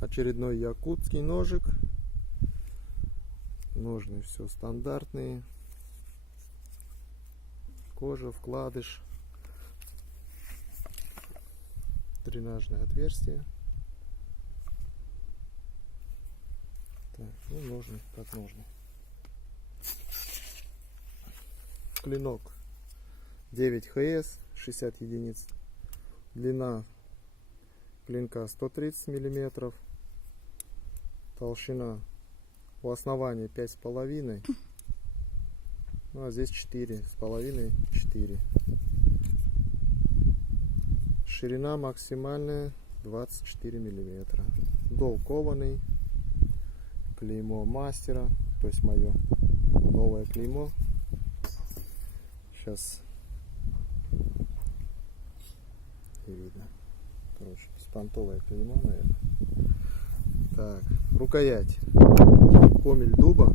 Очередной якутский ножик. Ножны все стандартные. Кожа, вкладыш. Дренажное отверстие. Так, ну ножны, как ножны. Клинок 9 ХС, 60 единиц. Длина клинка 130 миллиметров. Толщина у основания 5,5. Ну а здесь 4,5, 4. Ширина максимальная 24 миллиметра. Дол кованый. Клеймо мастера, то есть мое новое клеймо. Сейчас не видно. Короче, беспонтовое клеймо, наверное. Так, рукоять. Комель дуба.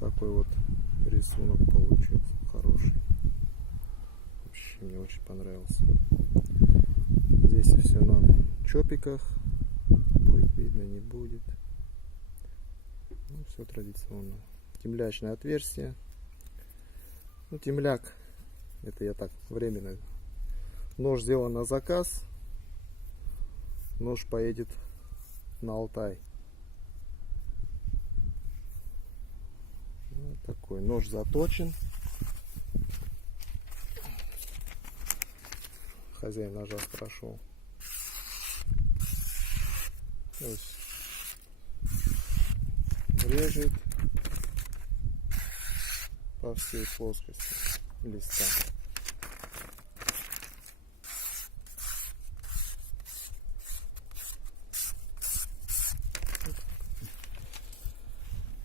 Такой вот рисунок получился хороший. Вообще мне очень понравился. Здесь все на чопиках. Будет видно, не будет. Ну, все традиционно. Темлячное отверстие. Ну, темляк. Это я так временно. Нож сделан на заказ. Нож поедет на Алтай. Вот такой. Нож заточен. Хозяин ножа спрашивал. Режет по всей плоскости листа.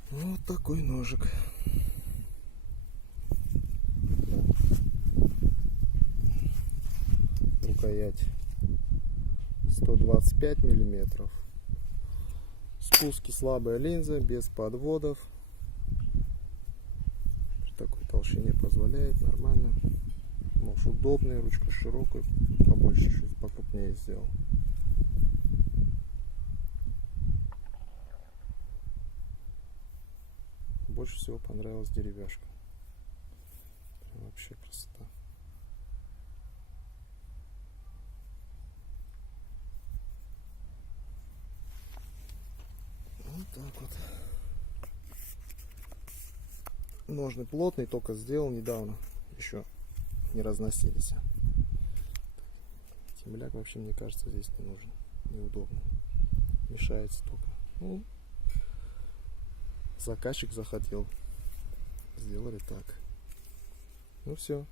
Вот такой ножик. Рукоять 125 миллиметров. Спуски слабая линза, без подводов. При такой толщине позволяет нормально. Нож удобный, ручка широкая, побольше, чуть покрупнее сделал. Больше всего понравилась деревяшка. Вообще красота. Вот так вот. Ножны плотный, только сделал недавно. Еще не разносились. Темляк вообще, мне кажется, здесь не нужен. Неудобно. Мешается только. Ну, заказчик захотел. Сделали так. Ну все.